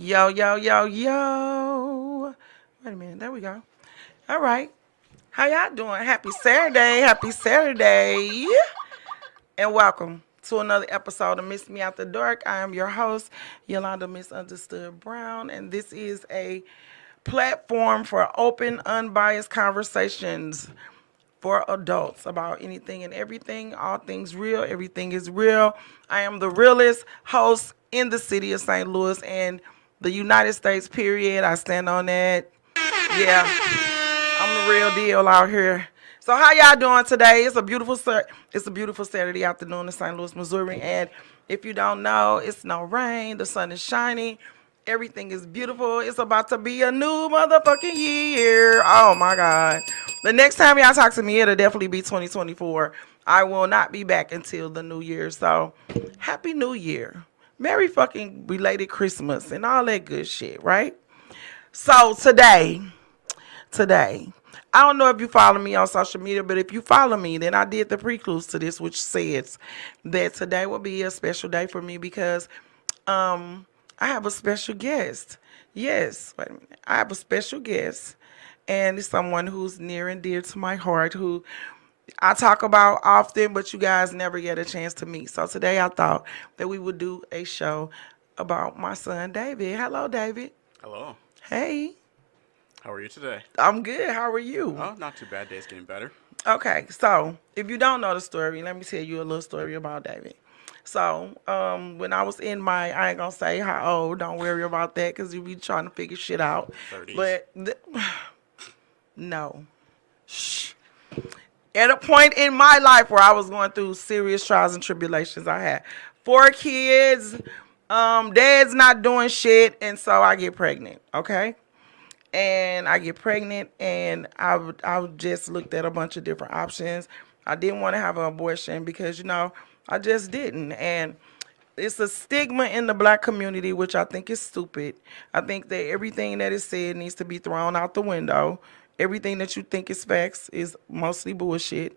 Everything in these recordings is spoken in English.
Yo, yo, yo, yo. Wait a minute. There we go. All right. How y'all doing? Happy Saturday. Happy Saturday. And welcome to another episode of Miss Me Out the Dark. I am your host, Yolanda Misunderstood Brown, and this is a platform for open, unbiased conversations for adults about anything and everything. All things real. Everything is real. I am the realest host in the city of St. Louis and the United States, period. I stand on that. Yeah, I'm the real deal out here. So how y'all doing today? It's a beautiful Saturday afternoon in St. Louis, Missouri, and if you don't know, it's no rain. The sun is shining. Everything is beautiful. It's about to be a new motherfucking year. Oh my God. The next time y'all talk to me, it'll definitely be 2024. I will not be back until the new year. So happy new year. Merry fucking belated Christmas and all that good shit, right? So today, I don't know if you follow me on social media, but if you follow me, then I did the precludes to this, which says that today will be a special day for me because I have a special guest. Yes, wait a minute. I have a special guest, and it's someone who's near and dear to my heart, who I talk about often, but you guys never get a chance to meet. So today I thought that we would do a show about my son, David. Hello, David. Hello. Hey, How are you today? I'm good. How are you? Oh, not too bad. Day's getting better. Okay, so if you don't know the story, let me tell you a little story about David. So, when I was in I ain't gonna say how old, don't worry about that, because you be trying to figure shit out. 30s. But, no. Shh. At a point in my life where I was going through serious trials and tribulations, I had 4 kids, dad's not doing shit, and so I get pregnant, okay? And I get pregnant, and I just looked at a bunch of different options. I didn't want to have an abortion because, I just didn't. And it's a stigma in the black community, which I think is stupid. I think that everything that is said needs to be thrown out the window. Everything that you think is facts is mostly bullshit.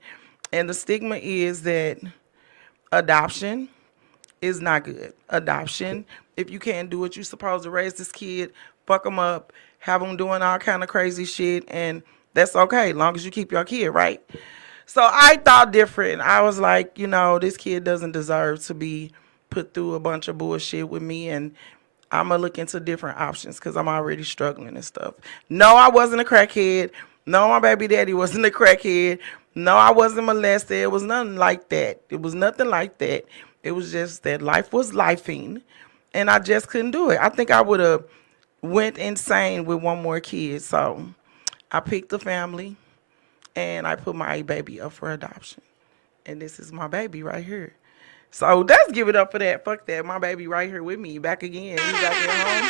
And the stigma is that adoption is not good. Adoption, if you can't do what you're supposed to raise this kid, fuck them up, have them doing all kind of crazy shit, and that's okay, long as you keep your kid, right? So I thought different. I was like, this kid doesn't deserve to be put through a bunch of bullshit with me, and I'm going to look into different options because I'm already struggling and stuff. No, I wasn't a crackhead. No, my baby daddy wasn't a crackhead. No, I wasn't molested. It was nothing like that. It was nothing like that. It was just that life was lifing, and I just couldn't do it. I think I would have went insane with one more kid. So I picked the family, and I put my baby up for adoption. And this is my baby right here. So let's give it up for that. Fuck that. My baby right here with me, back again. He's back at home.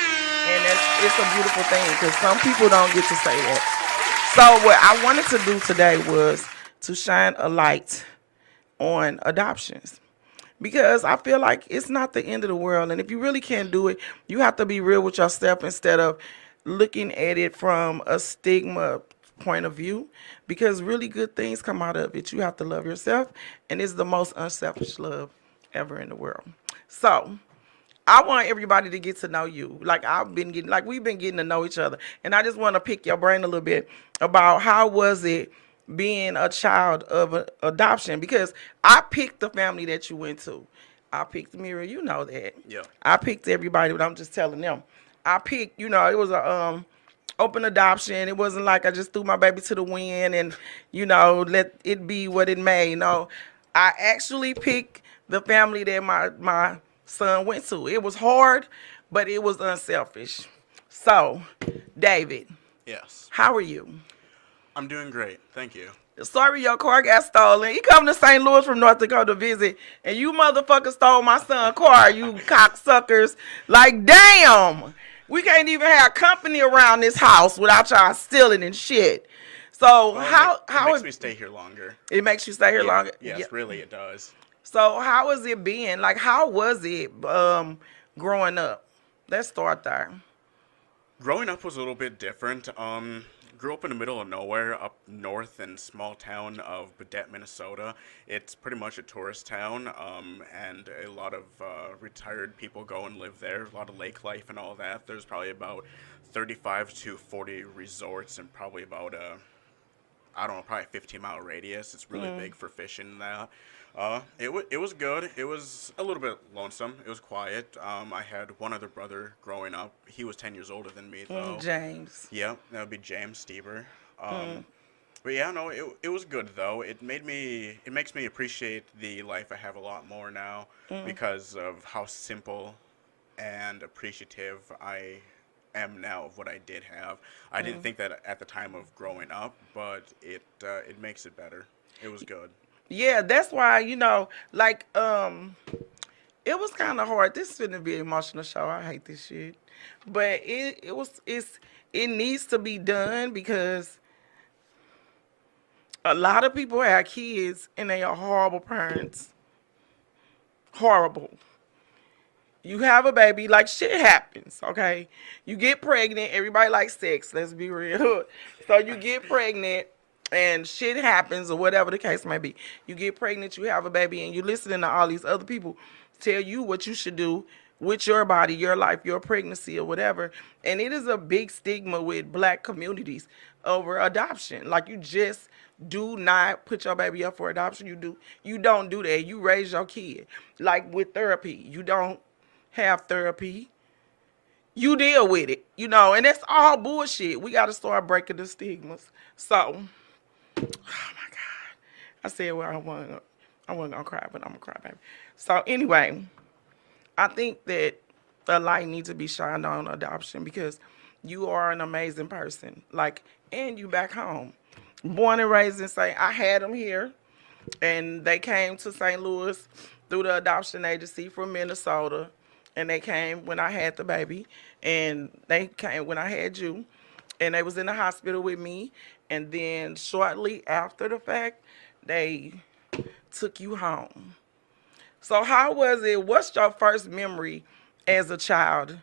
And it's a beautiful thing because some people don't get to say that. So what I wanted to do today was to shine a light on adoptions. Because I feel like it's not the end of the world. And if you really can't do it, you have to be real with yourself instead of looking at it from a stigma point of view. Because really good things come out of it. You have to love yourself. And it's the most unselfish love ever in the world. So I want everybody to get to know you. We've been getting to know each other. And I just want to pick your brain a little bit about how was it being a child of adoption, because I picked the family that you went to. I picked Mira, you know that. Yeah. I picked everybody, but I'm just telling them. I picked, it was a open adoption. It wasn't like I just threw my baby to the wind and, let it be what it may. No, I actually picked the family that my son went to. It was hard, but it was unselfish. So, David. Yes. How are you? I'm doing great. Thank you. Sorry your car got stolen. He come to St. Louis from North Dakota to visit, and you motherfuckers stole my son's car, you cocksuckers. Like, damn. We can't even have company around this house without y'all stealing and shit. So, Well, it makes me stay here longer. It makes you stay here longer? Yes, Yeah. really it does. So, how has it been? Like, how was it growing up? Let's start there. Growing up was a little bit different. grew up in the middle of nowhere, up north in small town of Baudette, Minnesota. It's pretty much a tourist town, and a lot of retired people go and live there. A lot of lake life and all that. There's probably about 35 to 40 resorts and probably about I don't know, probably a 15-mile radius. It's really big for fishing and that. It was good. It was a little bit lonesome. It was quiet. I had one other brother growing up. He was 10 years older than me, though. James. Yeah, that would be James Stieber. But yeah, no, it was good though. It makes me appreciate the life I have a lot more now because of how simple and appreciative I am now of what I did have. I didn't think that at the time of growing up, but it makes it better. It was good. Yeah, that's why, like, it was kind of hard. This is going to be an emotional show. I hate this shit. But it needs to be done because a lot of people have kids and they are horrible parents. Horrible. You have a baby, like shit happens, okay? You get pregnant, everybody likes sex, let's be real. So you get pregnant and shit happens or whatever the case may be. You get pregnant, you have a baby, and you're listening to all these other people tell you what you should do with your body, your life, your pregnancy or whatever. And it is a big stigma with black communities over adoption. Like you just do not put your baby up for adoption. You don't do that. You raise your kid. Like with therapy, you don't have therapy. You deal with it, and that's all bullshit. We got to start breaking the stigmas. So, oh my God, I said, well, I wasn't gonna cry, but I'm gonna cry, baby. So anyway, I think that a light needs to be shined on adoption because you are an amazing person. Like, and you back home, born and raised in St. I had them here, and they came to St. Louis through the adoption agency from Minnesota. And they came when I had the baby, and they came when I had you, and they was in the hospital with me, and then shortly after the fact, they took you home. So how was it? What's your first memory as a child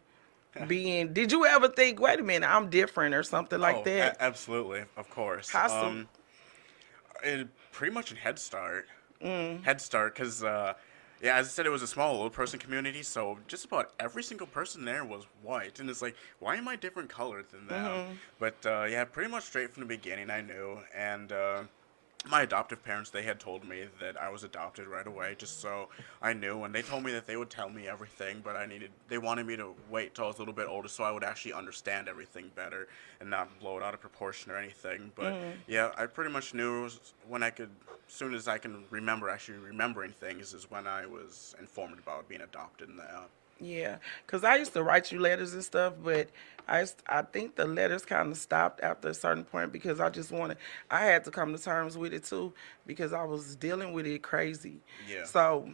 did you ever think, wait a minute, I'm different or something like that? Absolutely, of course. How so? Pretty much in Head Start. Head Start, because yeah, as I said, it was a small little person community, so just about every single person there was white. And it's like, why am I different colored than them? But yeah, pretty much straight from the beginning, I knew. And my adoptive parents, they had told me that I was adopted right away, just so I knew. And they told me that they would tell me everything, but they wanted me to wait till I was a little bit older so I would actually understand everything better and not blow it out of proportion or anything. But yeah, I pretty much knew when I could, as soon as I can remember actually remembering things is when I was informed about being adopted in that. Yeah, because I used to write you letters and stuff, but I think the letters kind of stopped after a certain point because I had to come to terms with it too because I was dealing with it crazy. Yeah. So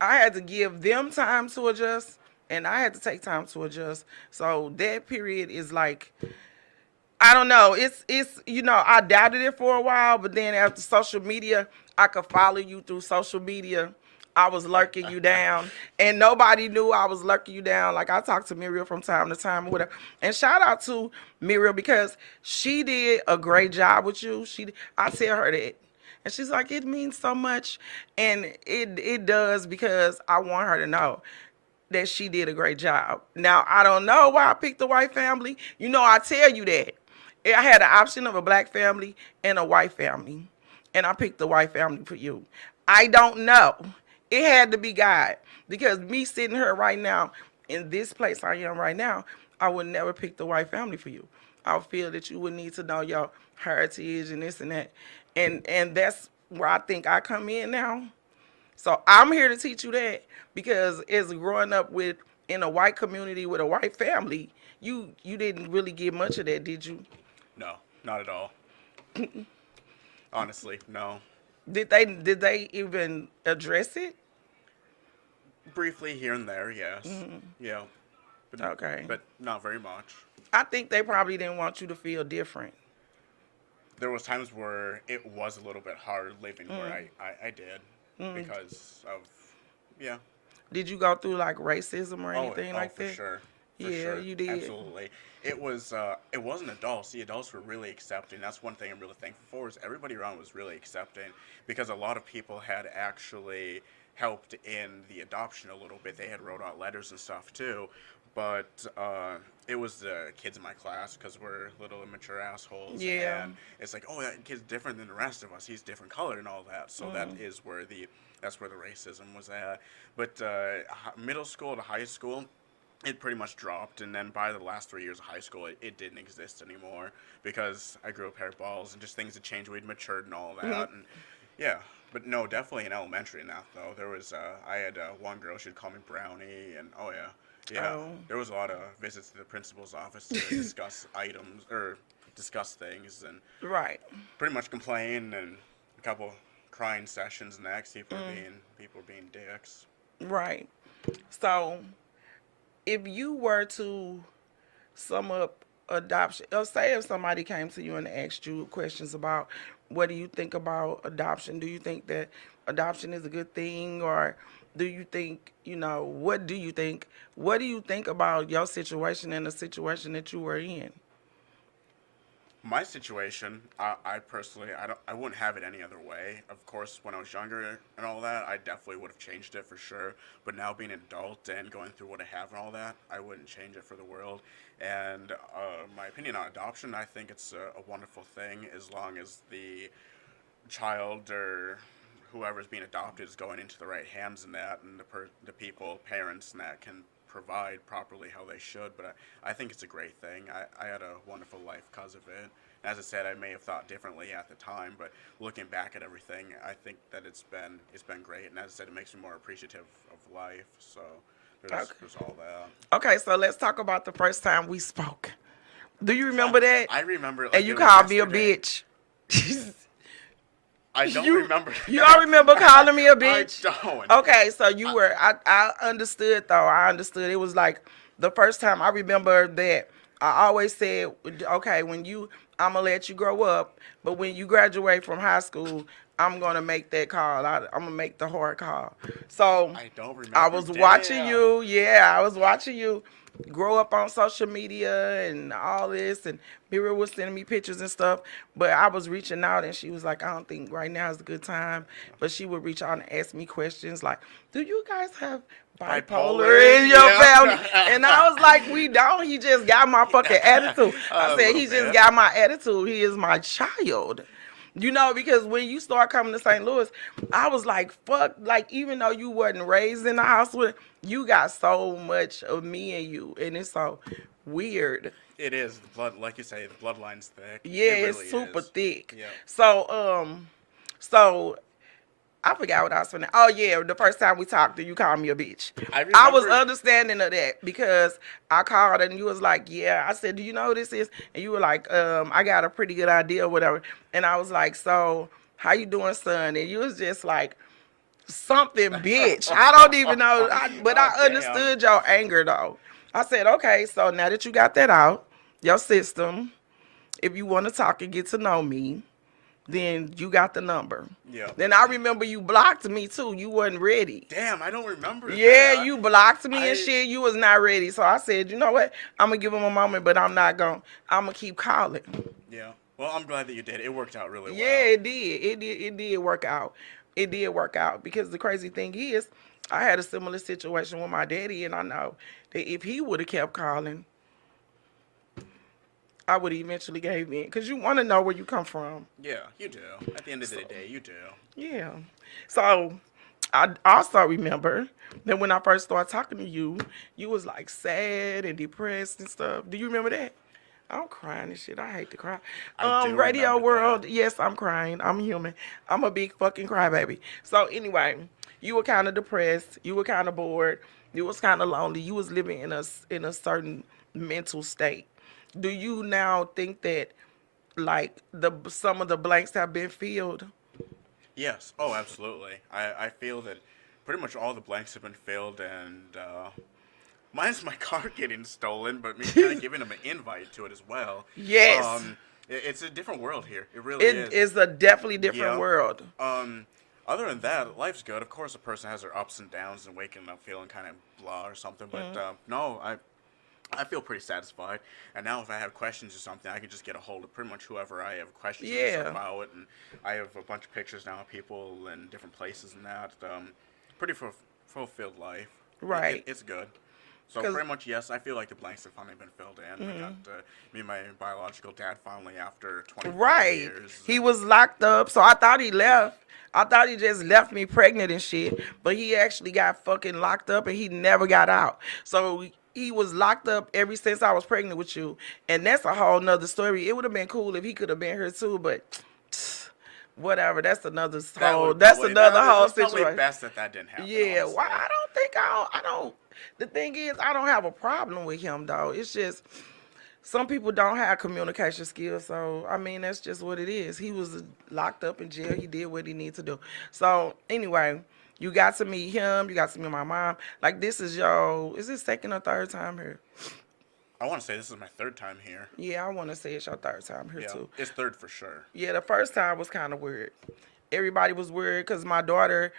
I had to give them time to adjust, and I had to take time to adjust. So that period is like, I don't know. It's I doubted it for a while, but then after social media, I could follow you through social media. I was lurking you down, and nobody knew I was lurking you down. Like, I talked to Muriel from time to time, whatever. And shout out to Muriel because she did a great job with you. I tell her that, and she's like, it means so much, and it does because I want her to know that she did a great job. Now, I don't know why I picked the white family. I tell you that. I had an option of a black family and a white family, and I picked the white family for you. I don't know. It had to be God because me sitting here right now in this place I am right now, I would never pick the white family for you. I feel that you would need to know your heritage and this and that. And that's where I think I come in now. So I'm here to teach you that because as growing up in a white community with a white family, you didn't really get much of that, did you? No, not at all. Honestly, no. Did they even address it? Briefly here and there, yes. Yeah. But, Okay. But not very much. I think they probably didn't want you to feel different. There was times where it was a little bit hard living where I did because of, yeah. Did you go through like racism or anything like for that? sure. For Yeah, sure, you did. absolutely. It wasn't adults. The adults were really accepting. That's one thing I'm really thankful for. Is everybody around was really accepting because a lot of people had actually helped in the adoption a little bit. They had wrote out letters and stuff too, but it was the kids in my class because we're little immature assholes, Yeah. and it's like, oh, that kid's different than the rest of us. He's different color and all that. So that's where the racism was at. But middle school to high school, it pretty much dropped, and then by the last 3 years of high school, it didn't exist anymore because I grew a pair of balls and just things had changed. We'd matured and all that, and yeah. But no, definitely in elementary now though. There was I had one girl. She'd call me Brownie, and oh yeah, yeah. Oh. There was a lot of visits to the principal's office to discuss items or discuss things, and Right. pretty much complain and a couple crying sessions next. People are being dicks. Right. So, if you were to sum up adoption, or say if somebody came to you and asked you questions about what do you think about adoption, do you think that adoption is a good thing, or do you think, what do you think? What do you think about your situation and the situation that you were in? My situation, I personally, I wouldn't have it any other way. Of course, when I was younger and all that, I definitely would have changed it for sure. But now being an adult and going through what I have and all that, I wouldn't change it for the world. And my opinion on adoption, I think it's a wonderful thing as long as the child or whoever's being adopted is going into the right hands in that, and the people, parents, and that can provide properly how they should. But I think it's a great thing. I had a wonderful life because of it. As I said, I may have thought differently at the time, but looking back at everything, I think that it's been great. And as I said, it makes me more appreciative of life. So there's all that. Okay, so let's talk about the first time we spoke. Do you remember that? I remember. Like And you it was called me a yesterday. bitch. I don't remember. You all remember calling me a bitch? I don't. Okay, so you were. I understood though. I understood. It was like the first time I remember that I always said, okay, I'm gonna let you grow up, but when you graduate from high school, I'm gonna make that call. I'm gonna make the hard call. So I don't remember. I was watching you. Yeah, I was watching you grow up on social media and all this, and Mira was sending me pictures and stuff. But I was reaching out, and she was like, "I don't think right now is a good time." But she would reach out and ask me questions like, "Do you guys have bipolar in your family?" And I was like, "We don't. He just got my fucking attitude." I said, "He just got my attitude. He is my child." Because when you start coming to St. Louis, I was like, fuck, like, even though you wasn't raised in the house with, you got so much of me and you, and it's so weird. It is. The blood, like you say, the bloodline's thick. Yeah, It it's really super is. thick. Yeah. So I forgot what I was saying. Oh yeah, the first time we talked, you called me a bitch. I I was remember- understanding of that because I called and you was like, yeah. I said, do you know who this is? And you were like, I got a pretty good idea or whatever. And I was like, so how you doing, son? And you was just like, something, bitch. I don't even know. But Oh, I damn. understood your anger though. I said, okay, so now that you got that out, your system, if you want to talk and get to know me, then you got the number. Yeah. Then I remember you blocked me too. You wasn't ready. Damn, I don't remember. Yeah, that. you blocked me I- and shit. You was not ready. So I said, you know what? I'm gonna give him a moment, but I'm gonna keep calling. Yeah. Well, I'm glad that you did. It worked out really well. Yeah, it did. It did work out. It did work out because the crazy thing is, I had a similar situation with my daddy, and I know that if he would have kept calling, I would have eventually gave in. Because you want to know where you come from. Yeah, you do. At the end of the day, you do. Yeah. So I also remember that when I first started talking to you, you was like sad and depressed and stuff. Do you remember that? I'm crying and shit. I hate to cry. I do Radio remember World, that. yes, I'm crying. I'm human. I'm a big fucking crybaby. So anyway, you were kind of depressed. You were kind of bored. You was kind of lonely. You was living in a certain mental state. Do you now think that like some of the blanks have been filled? Yes. Oh, absolutely. I feel that pretty much all the blanks have been filled, and mine's my car getting stolen, but me kind of giving them an invite to it as well. Yes. It's a different world here. It really It is. is a definitely different Yeah. world. Other than that, life's good. Of course, a person has their ups and downs and waking up feeling kind of blah or something. But no, I feel pretty satisfied. And now if I have questions or something, I can just get a hold of pretty much whoever I have questions Yeah. about. And I have a bunch of pictures now of people in different places and that. Pretty fulfilled life. Right. It's good. So Cause pretty much, yes, I feel like the blanks have finally been filled in. I got me and my biological dad finally after 25 right. years. He was locked up, so I thought he left. I thought he just left me pregnant and shit, but he actually got fucking locked up and he never got out. So he was locked up ever since I was pregnant with you, and that's a whole nother story. It would have been cool if he could have been here too, but whatever. That's another whole. That's another whole It's probably situation. best that that didn't happen. Yeah, Honestly. why I don't think I don't. The thing is, I don't have a problem with him though. It's just some people don't have communication skills, so I mean that's just what it is. He was locked up in jail. He did what he needed to do. So anyway, you got to meet him. You got to meet my mom. Like this is your. Is this second or third time here? I want to say this is my third time here. Yeah, I want to say it's your third time here Yeah, too. it's third for sure. Yeah, the first time was kind of weird. Everybody was weird because my daughter,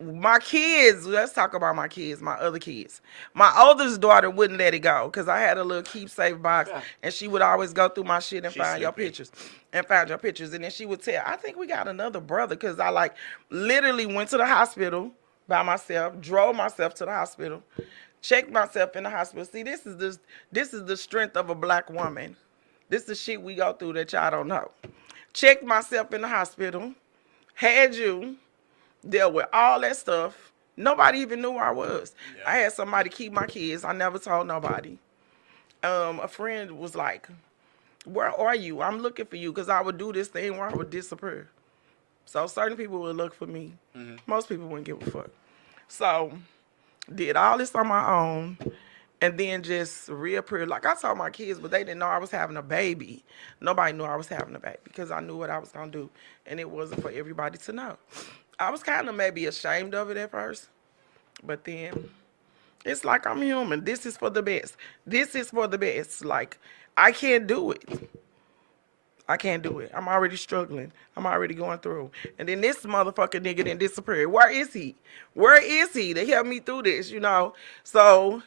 my kids, let's talk about my kids, my other kids. My oldest daughter wouldn't let it go because I had a little keepsake box and she would always go through my shit and She's find your snoopy. pictures. And find your pictures. And then she would tell, I think we got another brother because I like literally went to the hospital by myself, drove myself to the hospital, checked myself in the hospital. See, this is the strength of a black woman. This is the shit we go through that y'all don't know. Checked myself in the hospital, had you, dealt with all that stuff. Nobody even knew where I was. Yeah. I had somebody keep my kids. I never told nobody. A friend was like, where are you? I'm looking for you because I would do this thing where I would disappear. So certain people would look for me. Mm-hmm. Most people wouldn't give a fuck. So did all this on my own and then just reappeared. Like I told my kids, but they didn't know I was having a baby. Nobody knew I was having a baby because I knew what I was going to do. And it wasn't for everybody to know. I was kind of maybe ashamed of it at first. But then it's like I'm human. This is for the best. This is for the best. Like I can't do it. I can't do it. I'm already struggling. I'm already going through. And then this motherfucking nigga didn't disappear. Where is he? Where is he to help me through this, you know? So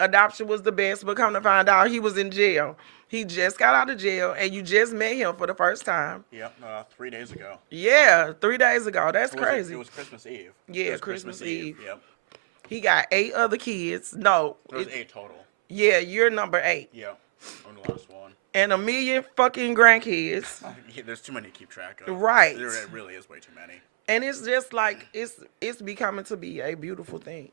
adoption was the best, but come to find out he was in jail. He just got out of jail, and you just met him for the first time. Yep, 3 days ago. Yeah, 3 days ago. That's crazy. It was Christmas Eve. Yeah, It was Christmas Eve. Yep. He got 8 other kids. No. There was 8 total. Yeah, you're number 8. Yep. I'm the last one. And 1 million fucking grandkids. Yeah, there's too many to keep track of. Right. There really is way too many. And it's just like, it's becoming to be a beautiful thing.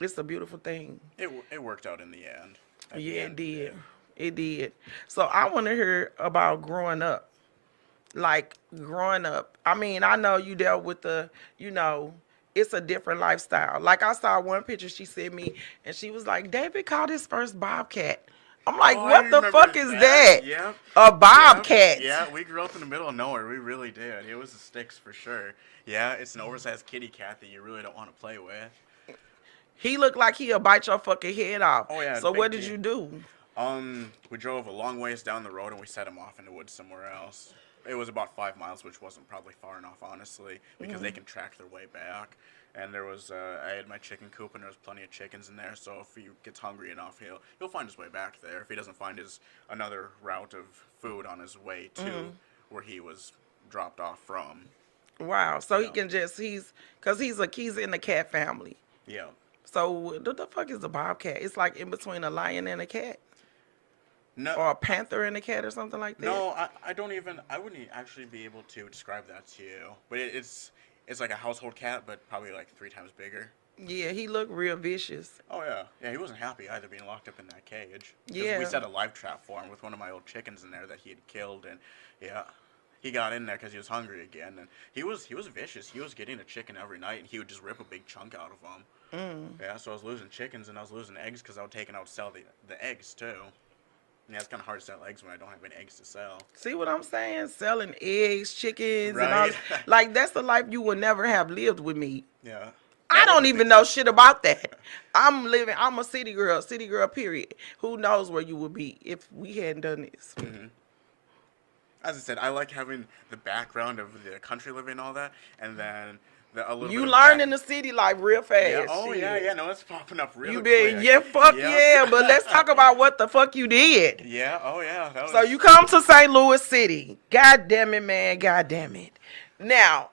It's a beautiful thing. It worked out in the end. Yeah, it did. It did. So I want to hear about growing up. Like, growing up. I mean, I know you dealt with it's a different lifestyle. Like, I saw one picture she sent me, and she was like, David caught his first bobcat. I'm like, what the fuck is that? Yep. A bobcat. Yeah, we grew up in the middle of nowhere. We really did. It was the sticks for sure. Yeah, it's an oversized kitty cat that you really don't want to play with. He looked like he'll bite your fucking head off. Oh, yeah. So big what did teeth. you do? We drove a long ways down the road and we set him off in the woods somewhere else. It was about 5 miles, which wasn't probably far enough, honestly, because they can track their way back. And there was, I had my chicken coop and there was plenty of chickens in there. So if he gets hungry enough, he'll find his way back there. If he doesn't find another route of food on his way to where he was dropped off from. Wow. So he can just because he's in the cat family. Yeah. So what the fuck is a bobcat? It's like in between a lion and a cat. No. Or a panther and a cat or something like that. No, I wouldn't actually be able to describe that to you. But it's like a household cat, but probably like 3 times bigger. Yeah, he looked real vicious. Oh, yeah. Yeah, he wasn't happy either being locked up in that cage. 'Cause Yeah. we set a live trap for him with one of my old chickens in there that he had killed. And, yeah, he got in there because he was hungry again. And he was vicious. He was getting a chicken every night, and he would just rip a big chunk out of them. Yeah, so I was losing chickens, and I was losing eggs because I would take it out to sell the eggs, too. Yeah, it's kind of hard to sell eggs when I don't have any eggs to sell. See what I'm saying? Selling eggs, chickens, Right. and all. Like, that's the life you would never have lived with me. Yeah. I don't even know shit about that. I'm a city girl, period. Who knows where you would be if we hadn't done this. Mm-hmm. As I said, I like having the background of the country living and all that, and then A little bit You of learn back. in the city life real Yeah. fast. Oh yeah. Shit. Yeah. No, it's popping up You really been, quick. yeah, fuck Yep. yeah, but let's talk about what the fuck you did. Yeah. Oh yeah. That So was. you come to St. Louis City. God damn it, man. God damn it. Now,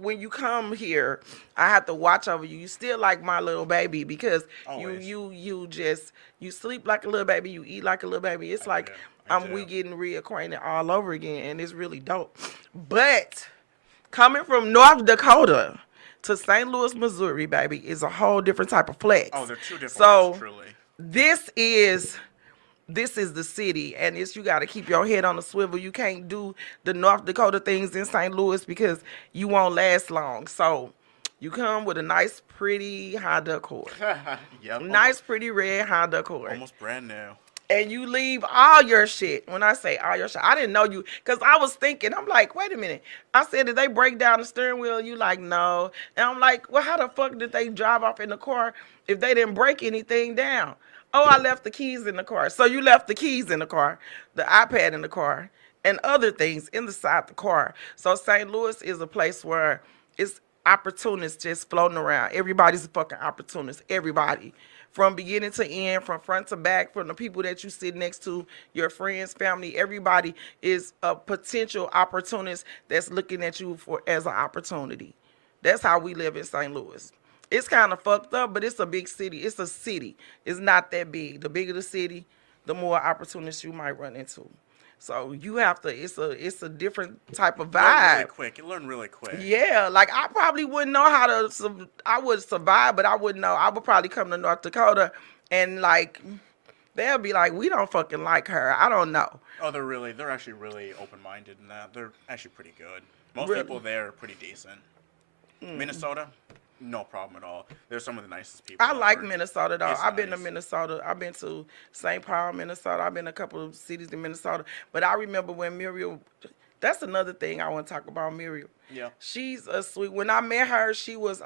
when you come here, I have to watch over you. You still like my little baby because Always. you sleep like a little baby, you eat like a little baby. It's I do. like I do. we getting reacquainted all over again and it's really dope. But coming from North Dakota to St. Louis, Missouri, baby, is a whole different type of Oh, flex. they're two different worlds, So truly. this is this is the city, and it's you got to keep your head on the swivel. You can't do the North Dakota things in St. Louis because you won't last long. So you come with a nice, pretty Honda Accord, Yep. nice, pretty red Honda Accord, Almost brand new. and you leave all your shit. When I say all your shit, I didn't know you because I was thinking, I'm like, wait a minute. I said, did they break down the steering wheel? You like, no. And I'm like, well, how the fuck did they drive off in the car if they didn't break anything down? Oh, I left the keys in the car. So you left the keys in the car, the iPad in the car, and other things inside the car. So St. Louis is a place where it's opportunists just floating around. Everybody's a fucking opportunist. Everybody from beginning to end, from front to back, from the people that you sit next to, your friends, family, everybody is a potential opportunist that's looking at you for as an opportunity. That's how we live in St. Louis. It's kind of fucked up, but it's a big city. It's a city. It's not that big. The bigger the city, the more opportunists you might run into. So you have to. It's a different type of Learn really vibe. quick. You learn really quick. Yeah, like I probably wouldn't know how to. I would survive, but I wouldn't know. I would probably come to North Dakota, and like they'll be like, "We don't fucking like her." I don't know. Oh, they're actually really open-minded in that. They're actually pretty good. Most Really? people there are pretty decent. Minnesota, no problem at all. They're some of the nicest people I like ever. Minnesota though. It's I've been to nice. Minnesota. I've been to St. Paul, Minnesota. I've been to a couple of cities in Minnesota. But I remember when Muriel. That's another thing I want to talk about Muriel. Yeah. She's a sweet. When I met her, she was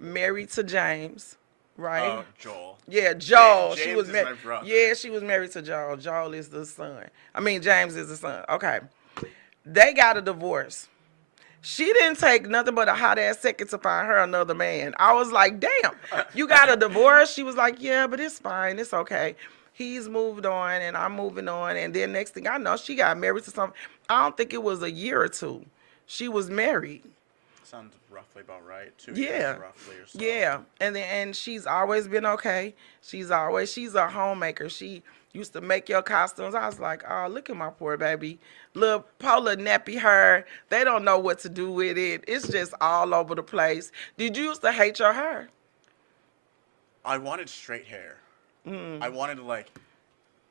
married to James, right? Joel. Yeah, Joel. She James was is married. my brother. Yeah, she was married to Joel. Joel is the son. I mean, James is the son. Okay. They got a divorce. She didn't take nothing but a hot ass second to find her another man. I was like, damn, you got a divorce? She was like, yeah, but it's fine. It's okay. He's moved on and I'm moving on. And then next thing I know, she got married to some. I don't think it was a year or two. She was married. Sounds roughly about right. 2 Yeah. years roughly or so. Yeah. And she's always been okay. She's a homemaker. She used to make your costumes. I was like, oh, look at my poor baby. Little polar nappy hair. They don't know what to do with it. It's just all over the place. Did you used to hate your hair? I wanted straight hair. I wanted like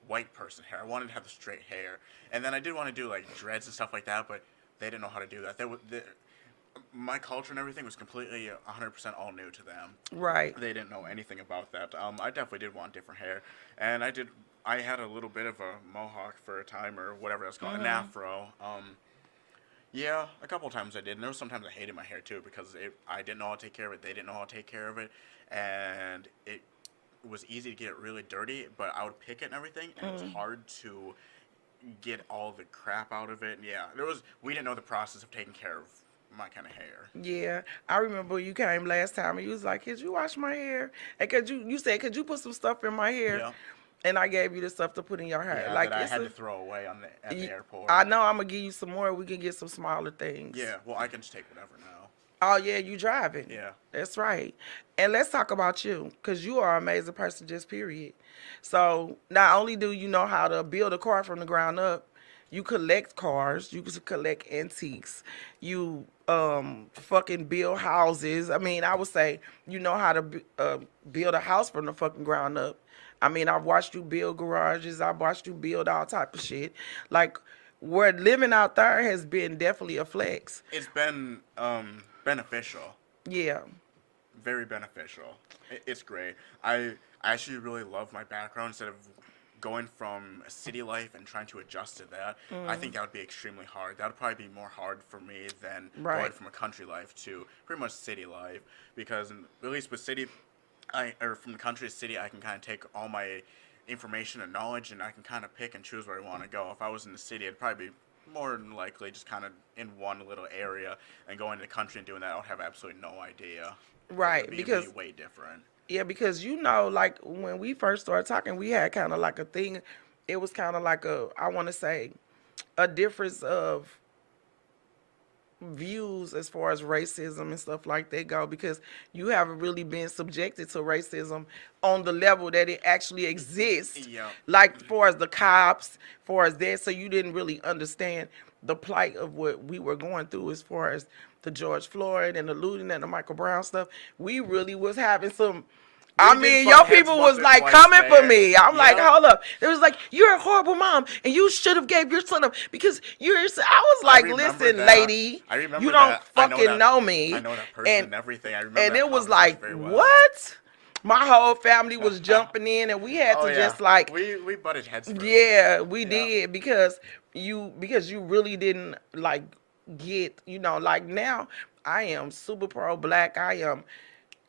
white person hair. I wanted to have the straight hair, and then I did want to do like dreads and stuff like that, but they didn't know how to do that. My culture and everything was completely 100% all new to them. Right. They didn't know anything about that. I definitely did want different hair, and I had a little bit of a mohawk for a time or whatever that's called, an afro. Yeah, a couple times I did, and there was sometimes I hated my hair too because I didn't know how to take care of it. They didn't know how to take care of it, and it was easy to get really dirty. But I would pick it and everything, and it was hard to get all the crap out of it. Yeah, we didn't know the process of taking care of my kind of hair. Yeah, I remember you came last time and you was like, "Could you wash my hair?" And you said, "Could you put some stuff in my hair?" Yeah. And I gave you the stuff to put in your hair. Yeah, like that I it's had a, to throw away at the airport. I know I'm gonna give you some more. We can get some smaller things. Yeah, well, I can just take whatever now. Oh yeah, you driving. Yeah. That's right. And let's talk about you, cause you are an amazing person, just period. So not only do you know how to build a car from the ground up, you collect cars, you collect antiques, you fucking build houses. I mean, I would say you know how to build a house from the fucking ground up. I mean, I've watched you build garages. I've watched you build all type of shit. Like, where living out there has been definitely a flex. It's been beneficial. Yeah. Very beneficial. It's great. I actually really love my background. Instead of going from city life and trying to adjust to that, I think that would be extremely hard. That would probably be more hard for me than going from a country life to pretty much city life. Because at least with city, or from the country to city, I can kind of take all my information and knowledge, and I can kind of pick and choose where I want to go. If I was in the city, it'd probably be more than likely just kind of in one little area, and going to the country and doing that, I would have absolutely no idea. It would Right, be because way different. yeah, because like when we first started talking, we had kind of like a thing. It was kind of like I want to say, a difference of views as far as racism and stuff like that go, because you haven't really been subjected to racism on the level that it actually exists, Yeah. like for as the cops, for as that, so you didn't really understand the plight of what we were going through as far as the George Floyd and the looting and the Michael Brown stuff. We really was having some. We I did mean, butt your heads people once was or like twice coming for there. me. I'm like, Yep. hold up. It was like, you're a horrible mom, and you should have gave your son up because you're. I was I like, remember listen, that. lady, I remember you don't that. fucking know I me, know that person and and everything. I remember and that it was conversation like, very well. what? My whole family was jumping in, and we had Oh to yeah, just like, we butted heads for a little yeah, bit. we Yeah. did, because you really didn't like get, like now I am super pro black. I am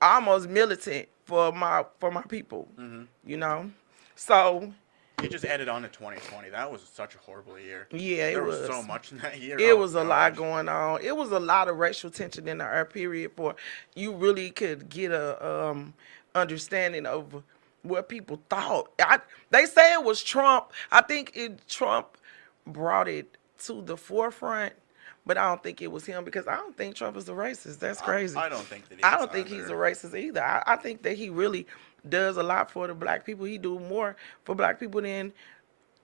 almost militant for my people, Hmm. you know. So He just added on to 2020. That was such a horrible year. yeah, There was so much in that year. it Oh was a lot gosh. going on. It was a lot of racial tension in our period for you really could get a understanding of what people thought. They say it was Trump. I think Trump brought it to the forefront, but I don't think it was him because I don't think Trump is a racist. That's crazy. I don't think that he I is don't think he's a either. racist either. I think that he really does a lot for the black people. He do more for black people than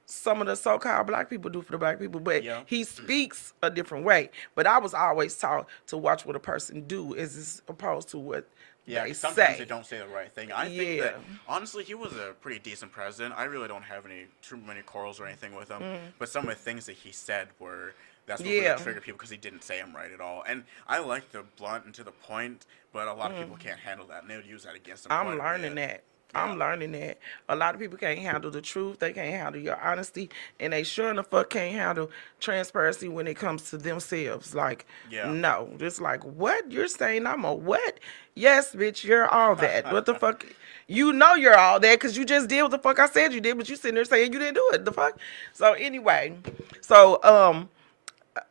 some of the so-called black people do for the black people, but Yeah. he speaks a different way. But I was always taught to watch what a person do as opposed to what Yeah, they 'cause sometimes say. they don't say the right thing. I think Yeah. that honestly, he was a pretty decent president. I really don't have too many quarrels or anything with him. But some of the things that he said were that's what Yeah. really triggered people because he didn't say them right at all. And I like the blunt and to the point, but a lot of people can't handle that, and they would use that against him. Quite I'm a learning bit. that. Yeah. I'm learning that a lot of people can't handle the truth. They can't handle your honesty, and they sure in the fuck can't handle transparency when it comes to themselves. Like, Yeah. no, it's like, what you're saying? I'm a what? Yes, bitch, you're all that. What the fuck? You know you're all that because you just did what the fuck I said you did, but you sitting there saying you didn't do it. The fuck? So anyway, so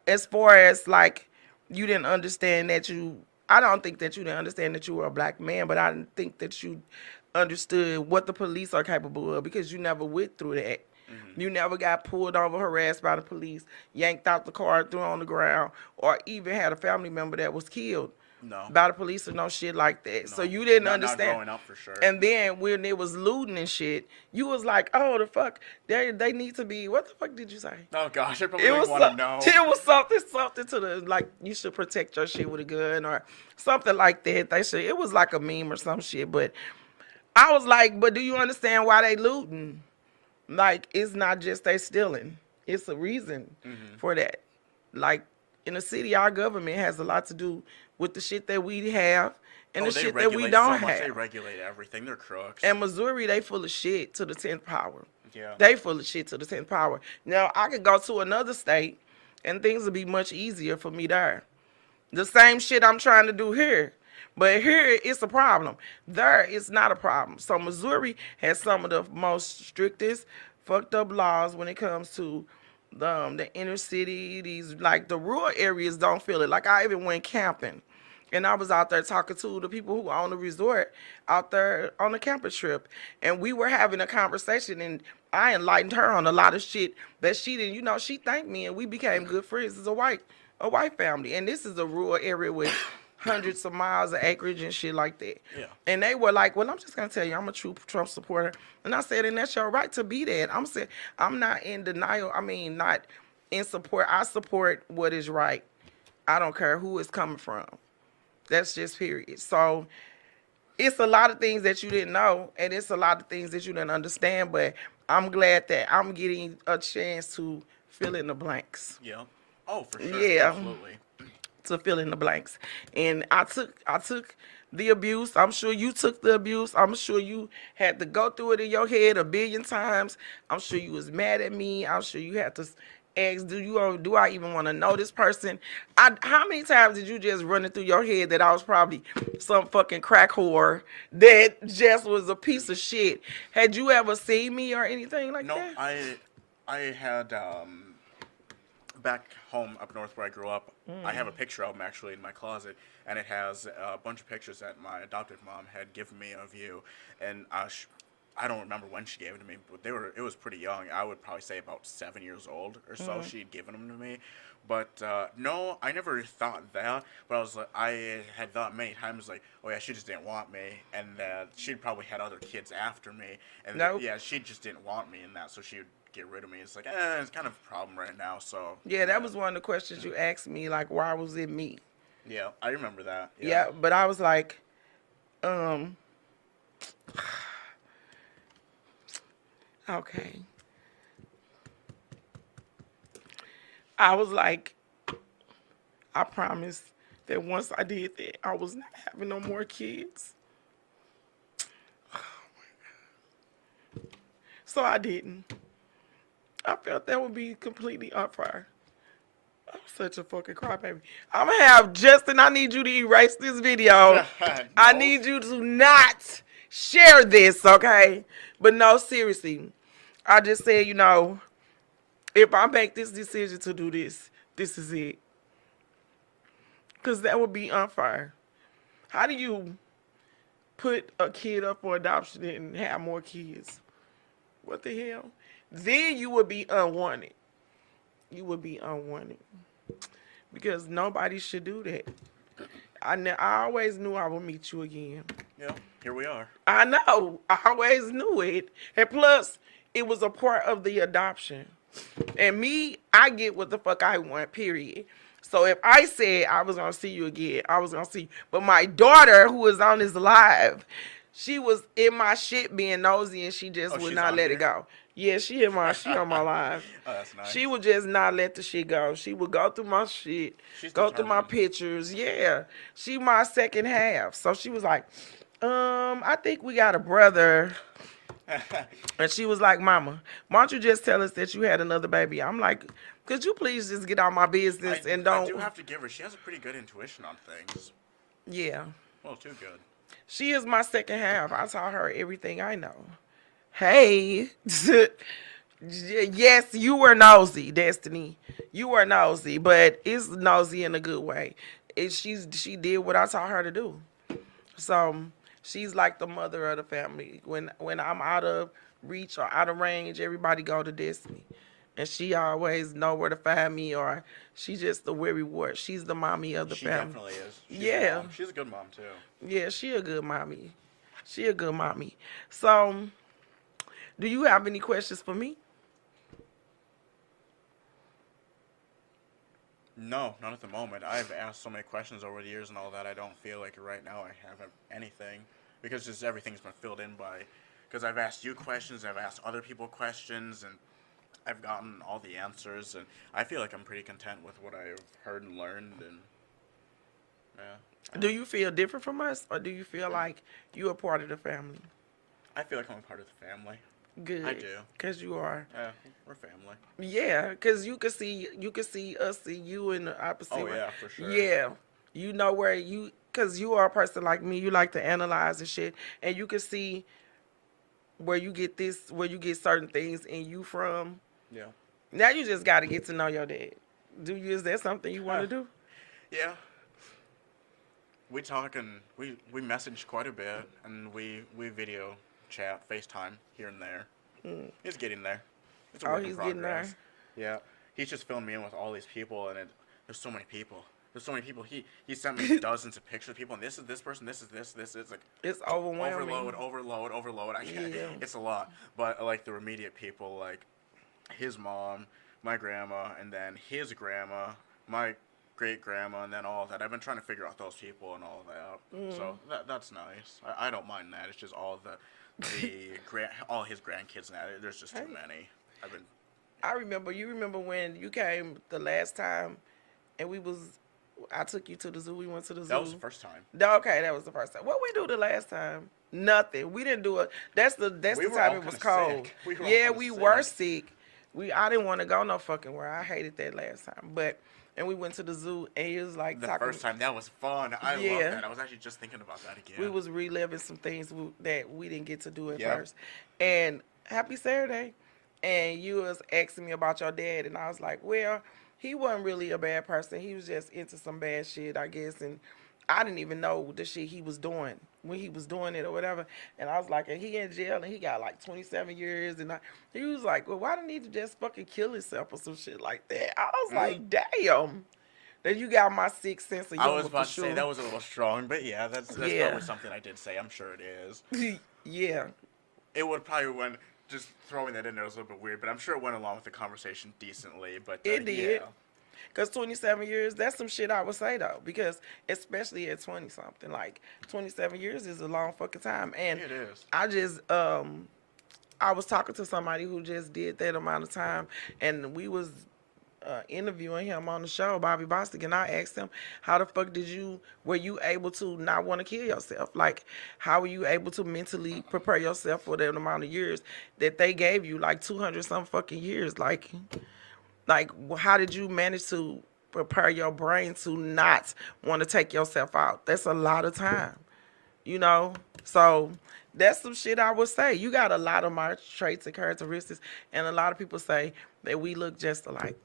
as far as like you didn't understand that I don't think that you didn't understand that you were a black man, but I didn't think that you understood what the police are capable of because you never went through that. Hmm. You never got pulled over, harassed by the police, yanked out the car, threw on the ground, or even had a family member that was killed No. by the police or no shit like that. No. So you didn't Not understand. growing up for sure. And then when it was looting and shit, you was like, oh, the fuck, they need to be, what the fuck did you say? Oh gosh, I probably It was want to know. it was something to the like you should protect your shit with a gun or something like that. They should. It was like a meme or some shit. But I was like, but do you understand why they looting? Like it's not just they stealing. It's a reason for that. Like in the city, our government has a lot to do with the shit that we have and the They shit that we regulate don't so much. have. They regulate everything. They're crooks. And Missouri, they full of shit to the 10th power. Yeah. They full of shit to the 10th power. Now, I could go to another state and things would be much easier for me there. The same shit I'm trying to do here. But here, it's a problem. There, it's not a problem. So Missouri has some of the most strictest fucked up laws when it comes to the inner city. These, like, the rural areas don't feel it. Like, I even went camping. And I was out there talking to the people who own the resort out there on the camping trip. And we were having a conversation and I enlightened her on a lot of shit that she didn't, she thanked me and we became good friends as a white family. And this is a rural area with hundreds of miles of acreage and shit like that. Yeah. And they were like, well, I'm just going to tell you, I'm a true Trump supporter. And I said, and that's your right to be that. I'm saying, I'm not in denial. I mean, not in support. I support what is right. I don't care who it's coming from. That's just period. So it's a lot of things that you didn't know, and it's a lot of things that you didn't understand, but I'm glad that I'm getting a chance to fill in the blanks. Yeah. Oh, for sure. Yeah. Absolutely. To fill in the blanks. And I took the abuse. I'm sure you took the abuse. I'm sure you had to go through it in your head a billion times. I'm sure you was mad at me. I'm sure you had to ask, do I even want to know this person? How many times did you just run it through your head that I was probably some fucking crack whore that just was a piece of shit? Had you ever seen me or anything like No, that? I had back home up north where I grew up, I have a picture album actually in my closet, and it has a bunch of pictures that my adopted mom had given me of you, and I don't remember when she gave it to me, but it was pretty young. I would probably say about 7 years old or so. She'd given them to me, but no, I never thought that. But I had thought many times like, oh yeah, she just didn't want me, and that she'd probably had other kids after me, and Nope. yeah, she just didn't want me in that, so she would get rid of me. It's like, it's kind of a problem right now. So Yeah, that was one of the questions you asked me, like, why was it me? yeah, I remember that. Yeah, but I was like, okay. I was like, I promised that once I did that, I was not having no more kids. So I didn't. I felt that would be completely unfair. I'm such a fucking crybaby. I'm gonna have Justin. I need you to erase this video. I No. need you to not share this, okay? But no, seriously. I just said, if I make this decision to do this, this is it. Because that would be unfair. How do you put a kid up for adoption and have more kids? What the hell? Then you would be unwanted. You would be unwanted. Because nobody should do that. I always knew I would meet you again. Yeah, here we are. I know. I always knew it. And plus, it was a part of the adoption. And me, I get what the fuck I want, period. So if I said I was going to see you again, I was going to see you. But my daughter, who is on this live, she was in my shit being nosy and she just would not let it go. Yeah, she on my live. Oh, that's nice. She would just not let the shit go. She would go through my shit, She's go through my determined. pictures. Yeah, she my second half. So she was like, I think we got a brother. And she was like, Mama, why don't you just tell us that you had another baby? I'm like, could you please just get out my business and don't. I do have to give her. She has a pretty good intuition on things. Yeah. Well, too good. She is my second half. I taught her everything I know. Hey. Yes, you were nosy, Destiny. You were nosy, but it's nosy in a good way. She did what I taught her to do. So she's like the mother of the family. When I'm out of reach or out of range, everybody go to Destiny. And she always know where to find me, or she just the weary wart. She's the mommy of the She family. definitely is. Yeah. She's a good mom, too. Yeah, she a good mommy. She a good mommy. So, do you have any questions for me? No, not at the moment. I've asked so many questions over the years and all that. I don't feel like right now I have anything because just everything's been filled in by. Because I've asked you questions, I've asked other people questions, and I've gotten all the answers, and I feel like I'm pretty content with what I've heard and learned, and yeah. Do you feel different from us, or do you feel like you are part of the family? I feel like I'm a part of the family. Good. I do. Cause you are. Yeah, we're family. Yeah, cause you could see us see you in the opposite. Oh way. yeah, for sure. Yeah, you know where you, cause you are a person like me. You like to analyze and shit, and you can see where you get certain things in you from. Yeah. Now you just got to get to know your dad. Is that something you want to do? Yeah. We talk and we message quite a bit, and we video chat, FaceTime here and there. He's getting there. It's a work in He's getting there. progress. Yeah. He's just filling me in with all these people, and there's so many people. There's so many people. He sent me dozens of pictures of people, and this is this person, this is this. It's like It's overwhelming. overload. Yeah. It's a lot. But like the immediate people, like his mom, my grandma, and then his grandma, my great grandma, and then all of that. I've been trying to figure out those people and all of that. So that's nice. I don't mind that. It's just all all his grandkids and that. There's just too many. You remember when you came the last time, and I took you to the zoo. We went to the zoo. That was the first time. Okay, that was the first time. What we do the last time? Nothing. We didn't do it. That's the We were time all it was kinda cold. sick. We were all Yeah, kinda we sick. were sick. I didn't want to go no fucking where. I hated that last time. And we went to the zoo, and it was like The first time, that was fun. I love Yeah. that. I was actually just thinking about that again. we was reliving some things that we didn't get to do at Yep. first. And happy Saturday. And you was asking me about your dad, and I was like, well, he wasn't really a bad person. He was just into some bad shit, I guess, and I didn't even know the shit he was doing when he was doing it or whatever. And I was like, and he in jail and he got like 27 years, and he was like, well, why didn't he just fucking kill himself or some shit like that? I was Mm, like, damn. That you got my sixth sense of I was humor for about to say sure. that was a little strong, but yeah, that's Yeah, probably something I did say. I'm sure it is. yeah, It would probably went just throwing that in there was a little bit weird, but I'm sure it went along with the conversation decently. But it did. yeah, Cause 27 years, that's some shit I would say though. Because especially at 20 something, like 27 years is a long fucking time. And it is. I just I was talking to somebody who just did that amount of time, and we was interviewing him on the show, Bobby Bostic, and I asked him, "How the fuck were you able to not want to kill yourself? Like, how were you able to mentally prepare yourself for that amount of years that they gave you, like 200 some fucking years? Like, how did you manage to prepare your brain to not want to take yourself out? That's a lot of time, you know? So that's some shit I would say. You got a lot of my traits and characteristics, and a lot of people say that we look just alike.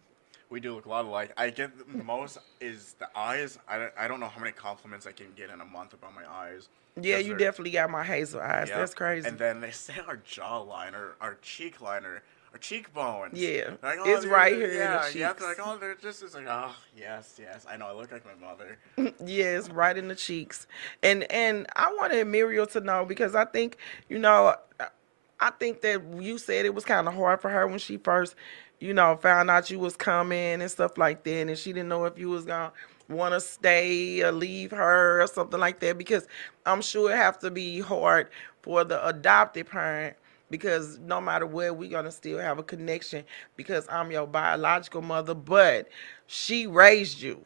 We do look a lot alike. I get the most is the eyes. I don't know how many compliments I can get in a month about my eyes. Yeah, Because you they're, definitely got my hazel eyes. yep. That's crazy. And then they say our jawline, our cheek liner, our cheekbones. Yeah, They're like, oh, it's right here in the yeah, yeah. They're like, cheeks. oh, they're just, it's like, oh, yes, yes. I know, I look like my mother. Yeah, it's right in the cheeks. And I wanted Muriel to know because I think, you know, I think that you said it was kind of hard for her when she first, found out you was coming and stuff like that, and she didn't know if you was gonna want to stay or leave her or something like that. Because I'm sure it have to be hard for the adopted parent because no matter where we gonna still have a connection because I'm your biological mother, but she raised you.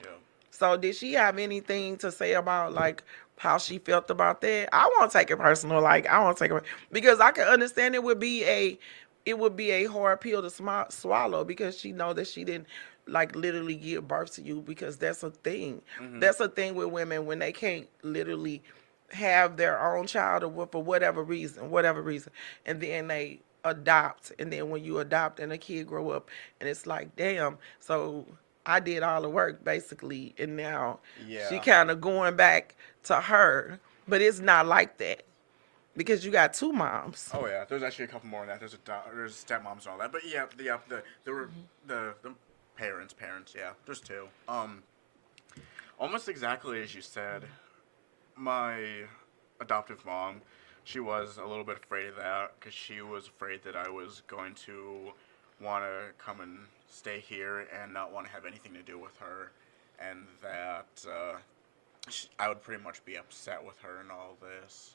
Yeah. So did she have anything to say about like how she felt about that? I won't take it personal. Like I won't take it because I can understand it would be a hard pill to swallow because she know that she didn't like literally give birth to you because that's a thing. Mm-hmm. That's a thing with women when they can't literally have their own child or for whatever reason, and then they adopt, and then when you adopt and a kid grow up, and it's like, damn, so I did all the work basically, and now she Yeah. kind of going back to her, but it's not like that because you got two moms. Oh yeah, there's actually a couple more than that. There's stepmoms and all that, but yeah, the parents. Yeah, there's two. Almost exactly as you said. My adoptive mom, she was a little bit afraid of that because she was afraid that I was going to want to come and stay here and not want to have anything to do with her, and that I would pretty much be upset with her and all this.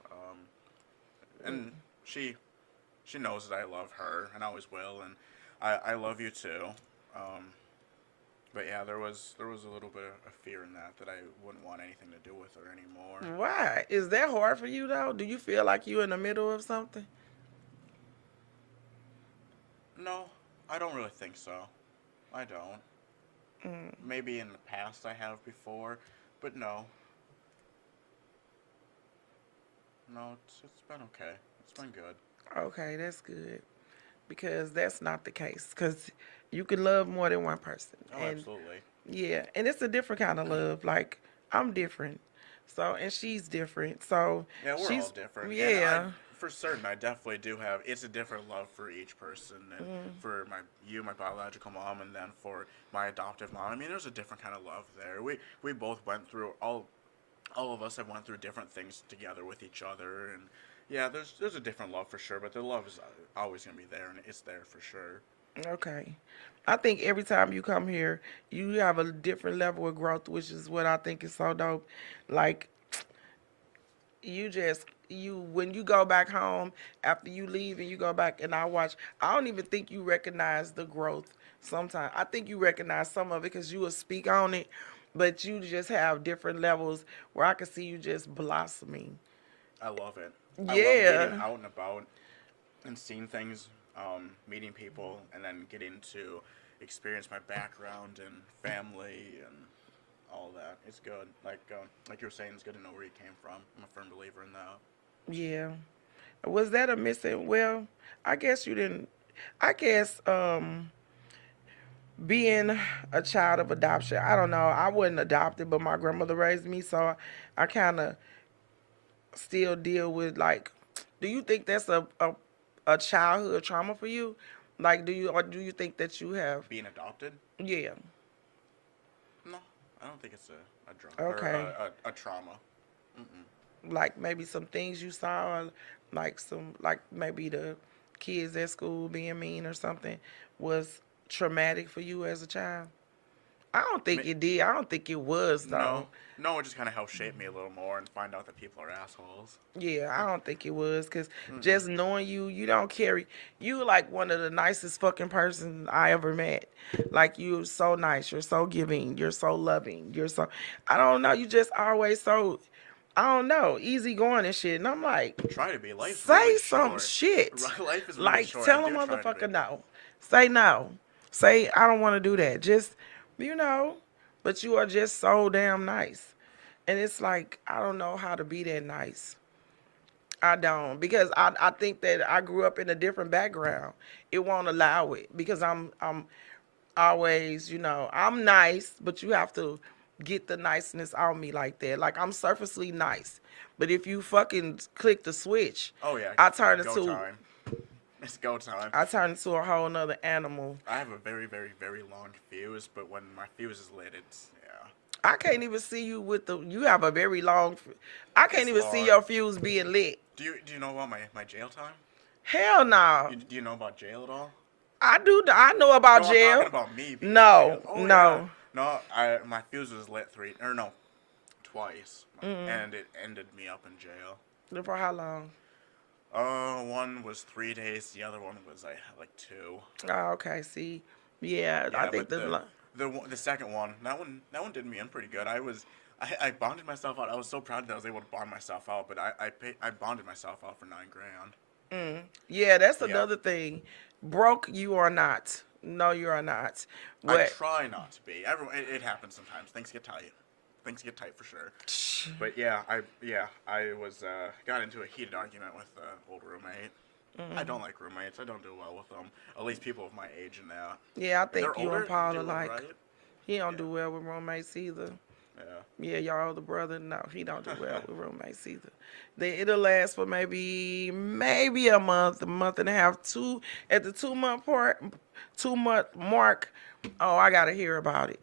And she she knows that I love her and always will, and I love you too. Um, but yeah, there was a little bit of fear in that I wouldn't want anything to do with her anymore. Why is that hard for you though? Do you feel like you in the middle of something? No, I don't really think so. I don't. Mm, Maybe in the past I have before, but no, no, it's been okay. It's been good. okay, that's good because that's not the case. Because you can love more than one person, Oh, and absolutely. yeah, and it's a different kind of love. Like I'm different, so and she's different. So Yeah, we're all she's different, and yeah. for certain, I definitely do have. It's a different love for each person, and for my biological mom, and then for my adoptive mom. I mean, there's a different kind of love there. We both went through all of us have went through different things together with each other, and yeah, there's a different love for sure, but the love is always gonna be there, and it's there for sure. Okay. I think every time you come here, you have a different level of growth, which is what I think is so dope. Like you when you go back home after you leave and you go back and I don't even think you recognize the growth sometimes. I think you recognize some of it because you will speak on it, but you just have different levels where I can see you just blossoming. I love it. I love getting Yeah. out and about and seeing things, meeting people, and then getting to experience my background and family and all that. It's good. Like you were saying, it's good to know where you came from. I'm a firm believer in that. Yeah. Was that a missing? Well, I guess you didn't. I guess being a child of adoption, I don't know. I wasn't adopted, but my grandmother raised me, so I kind of still deal with like. Do you think that's a childhood trauma for you? Like, do you think that you have? Being adopted? Yeah. No, I don't think it's a drama or Okay. a trauma. Mm-mm. Like maybe some things you saw, like some like maybe the kids at school being mean or something was traumatic for you as a child. I don't think it did. I don't think it was No, though. no, it just kind of helped shape me a little more and find out that people are assholes. Yeah, I don't think it was because Mm-mm. just knowing you, you don't carry. You like one of the nicest fucking persons I ever met. Like you're so nice. You're so giving. You're so loving. You're so. I don't know. You just always so. I don't know, easygoing and shit. And I'm like, Try to be. Life's really say some short. shit. Life is really Like short. I tell a do try to be. motherfucker no. Say no. Say I don't want to do that. Just you know. But you are just so damn nice. And it's like I don't know how to be that nice. I don't because I think that I grew up in a different background. It won't allow it because I'm always, I'm nice, but you have to get the niceness on me like that. Like I'm surfacely nice. But if you fucking click the switch, Oh yeah, I turn go into time. It's go time. I turn into a whole nother animal. I have a very, very, very long fuse, but when my fuse is lit, it's yeah. I can't even see you with you have a very long I can't It's even see long. your fuse being lit. Do you know about my jail time? Hell no. Do you know about jail at all? I do. I know about No, I'm talking jail. about me being in jail. No, Oh yeah. no. No, my fuse was lit twice, and it ended me up in jail. For how long? One was 3 days. The other one was like two. Oh, okay. See, yeah, I Yeah, think but the second one, that one did me in pretty good. I bonded myself out. I was so proud that I was able to bond myself out. But I bonded myself out for 9 grand. yeah, that's Yeah, another thing. Broke, you are not. No, you are not. I What? try not to be. Everyone, it happens sometimes. Things get tight. Things get tight for sure. But I was got into a heated argument with an old roommate. I don't like roommates. I don't do well with them. At least people of my age and that. Yeah, I If they're think you and older, Paul do are it like. right. He don't Yeah, do well with roommates either. yeah. Yeah, your older brother. No, he don't do well with roommates either. It'll last for maybe a month and a half, two at the 2 month part, 2 month mark. Oh, I gotta hear about it.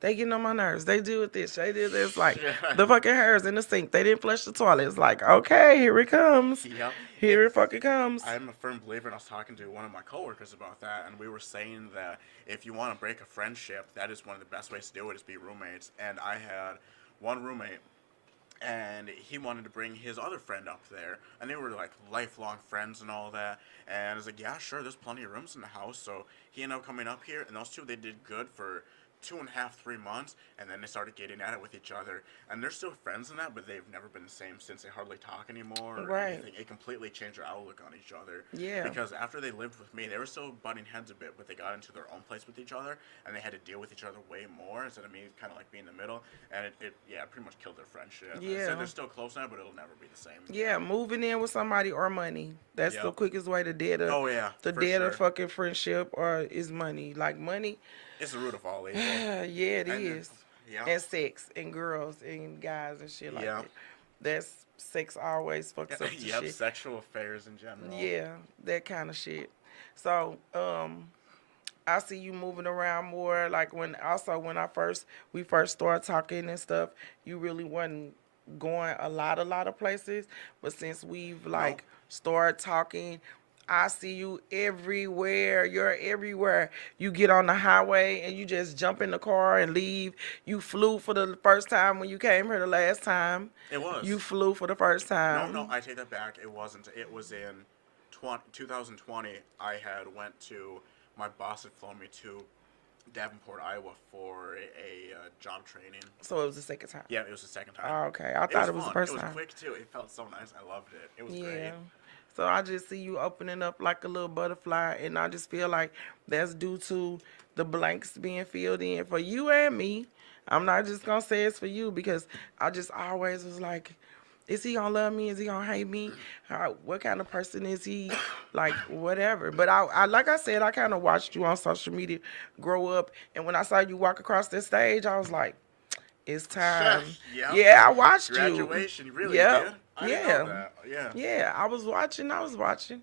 They getting on my nerves. They do it this. They did this. Like the fucking hairs in the sink. They didn't flush the toilet. It's like okay, here it comes. Yep. Here it fucking comes. I'm a firm believer, and I was talking to one of my coworkers about that, and we were saying that if you want to break a friendship, that is one of the best ways to do it is be roommates. And I had one roommate, and he wanted to bring his other friend up there, and they were like lifelong friends and all that. And I was like, yeah, sure, there's plenty of rooms in the house. So he ended up coming up here, and those two they did good for 2.5, 3 months, and then they started getting at it with each other. And they're still friends in that, but they've never been the same since. They hardly talk anymore or Right. anything. It completely changed their outlook on each other. Yeah. Because after they lived with me, they were still butting heads a bit, but they got into their own place with each other, and they had to deal with each other way more instead of me kind of like being in the middle. And it pretty much killed their friendship. Yeah. So they're still close now, but it'll never be the same. Yeah, moving in with somebody or money. That's the Yep. quickest way to dead Oh yeah, to for dead a sure. fucking friendship or is money. Like money, It's the root of all evil. yeah, it And is. yeah, And sex and girls and guys and shit like yeah. that. That's sex always fucks up the Yep, shit. sexual affairs in general. Yeah, that kind of shit. So, I see you moving around more. Like when we first started talking and stuff, you really wasn't going a lot of places. But since we've like started talking, I see you everywhere. You're everywhere. You get on the highway and you just jump in the car and leave. You flew for the first time when you came here the last time. It was. You flew for the first time. No, I take that back. It wasn't. It was in 2020. I had went to, my boss had flown me to Davenport, Iowa for a job training. So it was the second time. Yeah, it was the second time. Oh, okay. I thought it was the fun. first It was time. quick too. It felt so nice. I loved it. It was Yeah. great. So I just see you opening up like a little butterfly, and I just feel like that's due to the blanks being filled in for you and me. I'm not just gonna say it's for you because I just always was like, Is he gonna love me? Is he gonna hate me? What kind of person is he? Like whatever. But I like I said, I kind of watched you on social media grow up, and when I saw you walk across the stage, I was like, it's time. Yep. Yeah, I watched you. Graduation, you really Yep. did. I didn't know Yeah. that. Yeah. Yeah. I was watching. I was watching,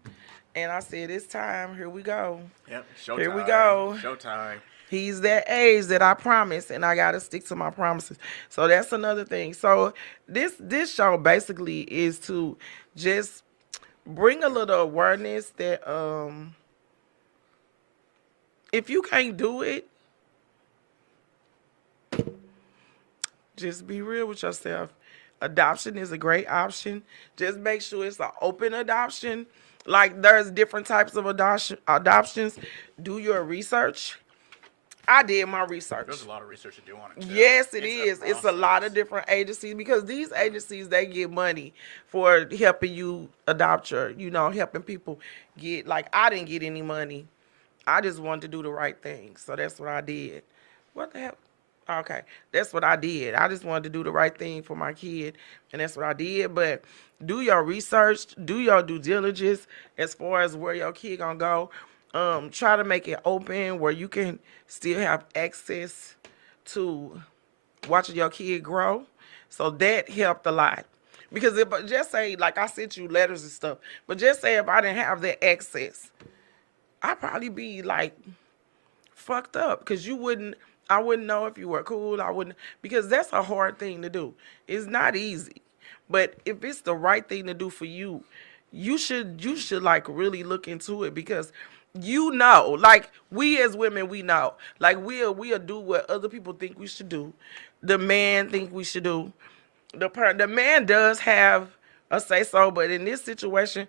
and I said, it's time. Here we go. Yep. Here we Showtime. go. Showtime. He's that age that I promised, and I gotta stick to my promises. So that's another thing. So this show basically is to just bring a little awareness that if you can't do it, just be real with yourself. Adoption is a great option. Just make sure it's an open adoption. Like there's different types of adoptions. Do your research. I did my research. There's a lot of research to do on it too. Yes, it It's is. It's a lot of different agencies because these agencies they get money for helping you adopt your, helping people get like I didn't get any money. I just wanted to do the right thing. So that's what I did. What the hell? Okay. That's what I did. I just wanted to do the right thing for my kid and that's what I did. But do your research, do your due diligence as far as where your kid gonna go. Try to make it open where you can still have access to watching your kid grow. So that helped a lot. Because if just say like I sent you letters and stuff, but just say if I didn't have that access, I'd probably be like fucked up because I wouldn't know if you were cool. I wouldn't because that's a hard thing to do. It's not easy. But if it's the right thing to do for you, you should like really look into it because like we as women we know. Like we'll do what other people think we should do. The man think we should do. The man does have a say so, but in this situation,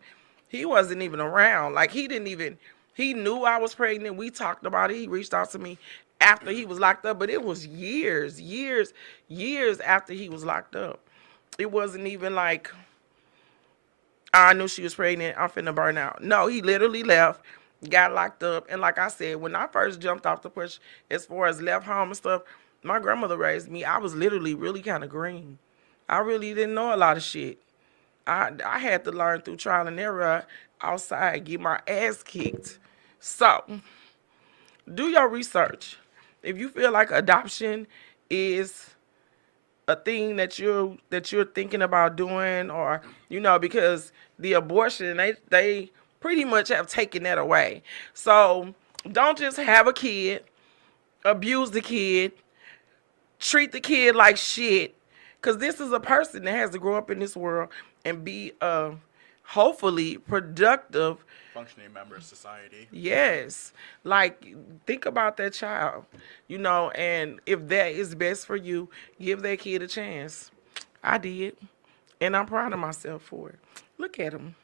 he wasn't even around. Like he knew I was pregnant. We talked about it. He reached out to me after he was locked up, but it was years after he was locked up. It wasn't even like I knew she was pregnant. I'm finna burn out. No, he literally left, got locked up, and like I said, when I first jumped off the porch, as far as left home and stuff, my grandmother raised me. I was literally really kind of green. I really didn't know a lot of shit. I had to learn through trial and error outside, get my ass kicked. So, do your research. If you feel like adoption is a thing that you're thinking about doing, or because the abortion they pretty much have taken that away. So don't just have a kid, abuse the kid, treat the kid like shit, because this is a person that has to grow up in this world and be hopefully productive. Functioning member of society. Yes. Like, think about that child, and if that is best for you, give that kid a chance. I did. And I'm proud of myself for it. Look at him.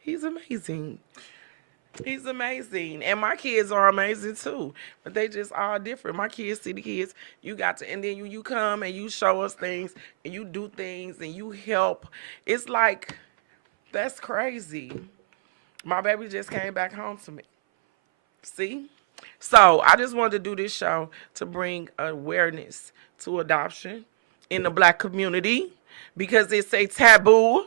He's amazing. He's amazing. And my kids are amazing too. But they just all different. My kids, city kids, you got to, and then you come and you show us things and you do things and you help. It's like, that's crazy. My baby just came back home to me. See? So I just wanted to do this show to bring awareness to adoption in the black community because it's a taboo.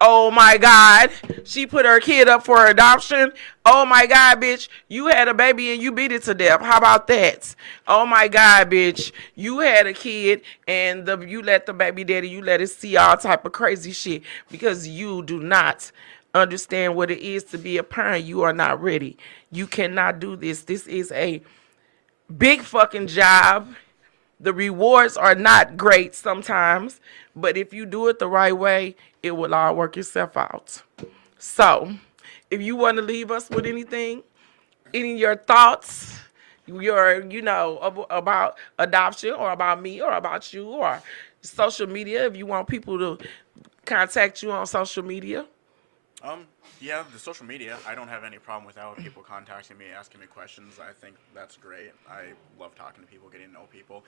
Oh my God. She put her kid up for adoption. Oh my God, bitch. You had a baby and you beat it to death. How about that? Oh my God, bitch. You had a kid and you let the baby daddy, you let it see all type of crazy shit because you do not understand what it is to be a parent. You are not ready. You cannot do this. This is a big fucking job. The rewards are not great sometimes, but if you do it the right way, it will all work itself out. So, if you want to leave us with anything, any of your thoughts, about adoption or about me or about you or social media, if you want people to contact you on social media. Yeah, the social media, I don't have any problem with that with people contacting me, asking me questions. I think that's great. I love talking to people, getting to know people.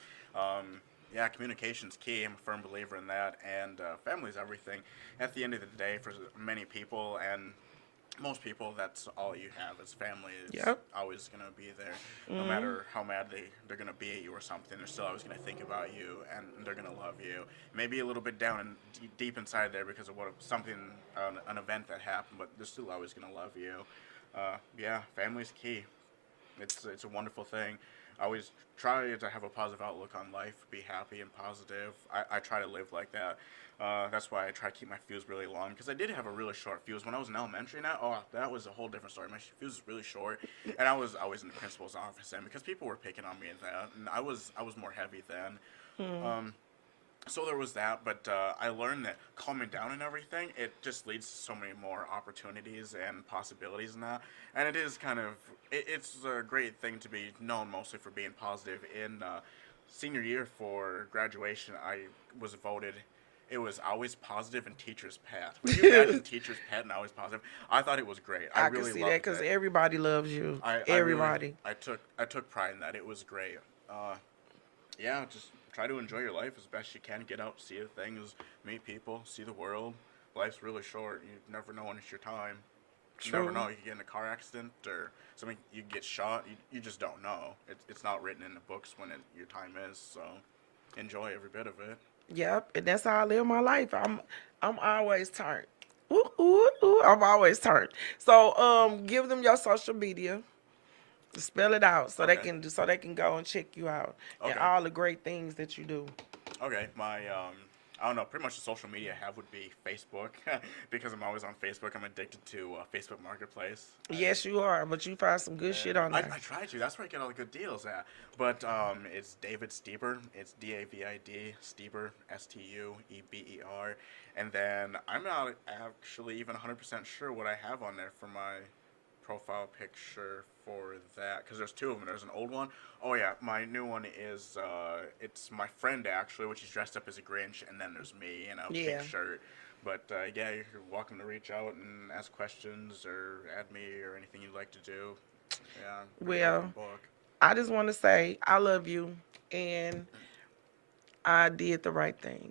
Yeah, communication's key. I'm a firm believer in that, and family's everything. At the end of the day, for many people, and most people, that's all you have is family is Yep. always going to be there. No matter how mad they're going to be at you or something, they're still always going to think about you, and they're going to love you. Maybe a little bit down and deep inside there because of something, an event that happened, but they're still always going to love you. Yeah, family's key. It's a wonderful thing. I always try to have a positive outlook on life, be happy and positive. I try to live like that. That's why I try to keep my fuse really long, because I did have a really short fuse when I was in elementary. Now, that was a whole different story. My fuse was really short, and I was always in the principal's office, and because people were picking on me and that, and I was more heavy then. So there was that, but I learned that calming down and everything, it just leads to so many more opportunities and possibilities in that. And it is kind of, it's a great thing to be known mostly for being positive. In senior year for graduation, I was voted, it was always positive in teacher's pet. When you imagine teacher's pet and always positive, I thought it was great. I really can see loved that because it. everybody loves you. Everybody. I took pride in that. It was great. Yeah, just try to enjoy your life as best you can. Get out, see things, meet people, see the world. Life's really short. You never know when it's your time. You never know. You could get in a car accident or something. You get shot. You just don't know. It's not written in the books when your time is. So enjoy every bit of it. Yep, and that's how I live my life. I'm always turned. Ooh, ooh, ooh, I'm always turned. So give them your social media. Spell it out so they can go and check you out and all the great things that you do. Okay, my I don't know, pretty much the social media I have would be Facebook because I'm always on Facebook. I'm addicted to Facebook Marketplace. Yes, you are, but you find some good shit on there. I try to. That's where I get all the good deals at. But it's David Stieber. It's David Stieber, Stueber, and then I'm not actually even 100% sure what I have on there for my profile picture for that, because there's two of them. There's an old one. Oh yeah, my new one is it's my friend actually, which is dressed up as a Grinch, and then there's me in a pink shirt. But yeah, you're welcome to reach out and ask questions or add me or anything you'd like to do. Yeah. Well, I just want to say I love you, and I did the right thing,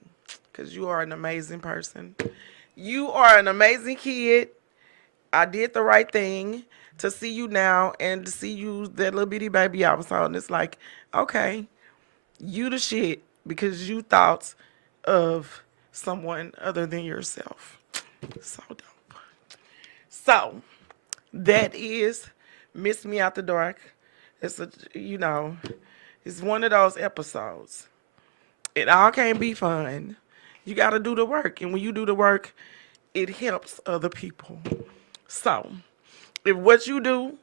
because you are an amazing person. You are an amazing kid. I did the right thing to see you now and to see you, that little bitty baby I was holding. It's like, okay, you the shit because you thought of someone other than yourself. So dope. So that is Miss Me Out the Dark. It's it's one of those episodes. It all can't be fun. You got to do the work, and when you do the work, it helps other people. So, if what you do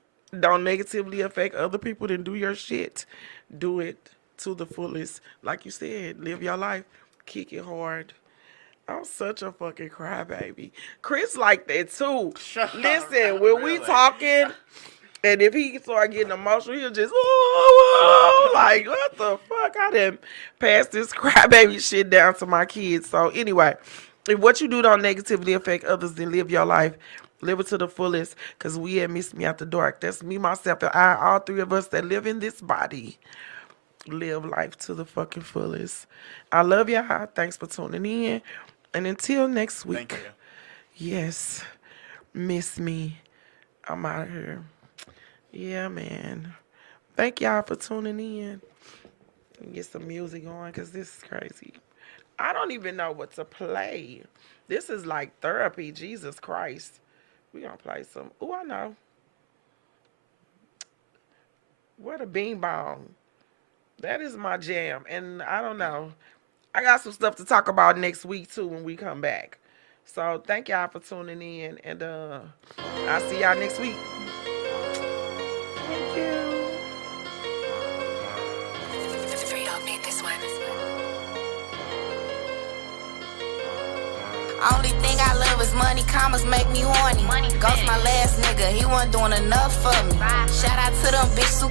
don't negatively affect other people, then do your shit. Do it to the fullest. Like you said, live your life. Kick it hard. I'm such a fucking crybaby. Chris like that too. Listen, when we talking, and if he start getting emotional, he'll just, like, what the fuck? I didn't pass this crybaby shit down to my kids. So, anyway, if what you do don't negatively affect others, then live your life. Live it to the fullest, because we at Miss Me Out the Dark. That's me, myself, and I, all three of us that live in this body. Live life to the fucking fullest. I love y'all. Thanks for tuning in. And until next week. Thank you. Yes. Miss me. I'm out of here. Yeah, man. Thank y'all for tuning in. Get some music on, because this is crazy. I don't even know what to play. This is like therapy. Jesus Christ. We gonna play some. Oh, I know. What a Bean Bomb. That is my jam. And I don't know. I got some stuff to talk about next week too when we come back. So thank y'all for tuning in, and I'll see y'all next week. Thank you. Only thing I love is money, commas make me horny. Ghost my last nigga, he wasn't doing enough for me. Shout out to them bitches who